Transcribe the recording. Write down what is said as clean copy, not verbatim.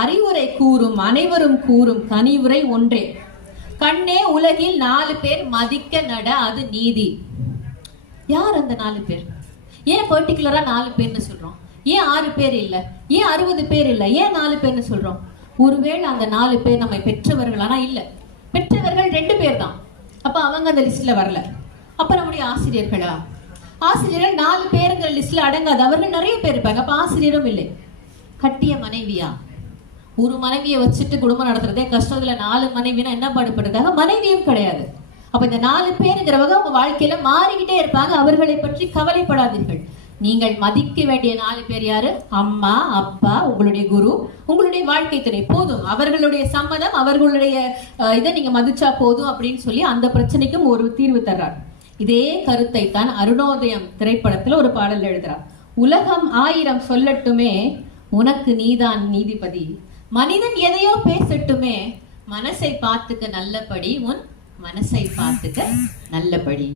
அறிவுரை கூறும் அனைவரும் கூறும் கனிவுரை ஒன்றே. கண்ணே உலகில் 4 பேர் மதிக்க நட, அது நீதி. யார் அந்த 4 பேர்? ஏன் பர்டிகுலரா 4 பேர்னு சொல்றோம்? ஏன் 6 பேர் இல்ல? ஏன் 60 பேர் இல்ல? ஏன் 4 பேர்னு சொல்றோம்? ஒருவேளை அந்த 4 பேர் நம்மை பெற்றவர்களானா இல்ல, பெற்றவர்கள் 2 பேர் தான். அப்ப அவங்க அந்த லிஸ்ட்ல வரல. அப்ப நம்முடைய ஆசிரியர்களா? ஆசிரியர்கள் 4 பேருங்கிற லிஸ்ட்ல அடங்காது. அவர்கள் நிறைய பேர் இருப்பாங்க. அப்ப ஆசிரியரும் இல்லை. கட்டிய மனைவியா? ஒரு மனைவியை வச்சுட்டு குடும்பம் நடத்துறதே கஷ்டம். இதுல 4 மனைவினா என்ன பாடுபடுறதாக? மனைவியும் கிடையாது. அப்ப இந்த 4 பேருங்கிறவங்க உங்க வாழ்க்கையில மாறிக்கிட்டே இருப்பாங்க. அவர்களை பற்றி கவலைப்படாதீர்கள். நீங்கள் மதிக்க வேண்டிய 4 பேர் யாரு? அம்மா, அப்பா, உங்களுடைய குரு, உங்களுடைய வாழ்க்கை துணை. போதும். அவர்களுடைய சம்மதம், அவர்களுடைய இதை நீங்க மதிச்சா போதும் அப்படின்னு சொல்லி அந்த பிரச்சனைக்கும் ஒரு தீர்வு தர்றார். இதே கருத்தை தான் அருணோதயம் திரைப்படத்துல ஒரு பாடல் எழுதுறார். உலகம் 1000 சொல்லட்டுமே, உனக்கு நீதான் நீதிபதி. மனிதன் எதையோ பேசட்டுமே, மனசை பார்த்துக்க நல்லபடி, உன் மனசை பார்த்துக்க நல்லபடி.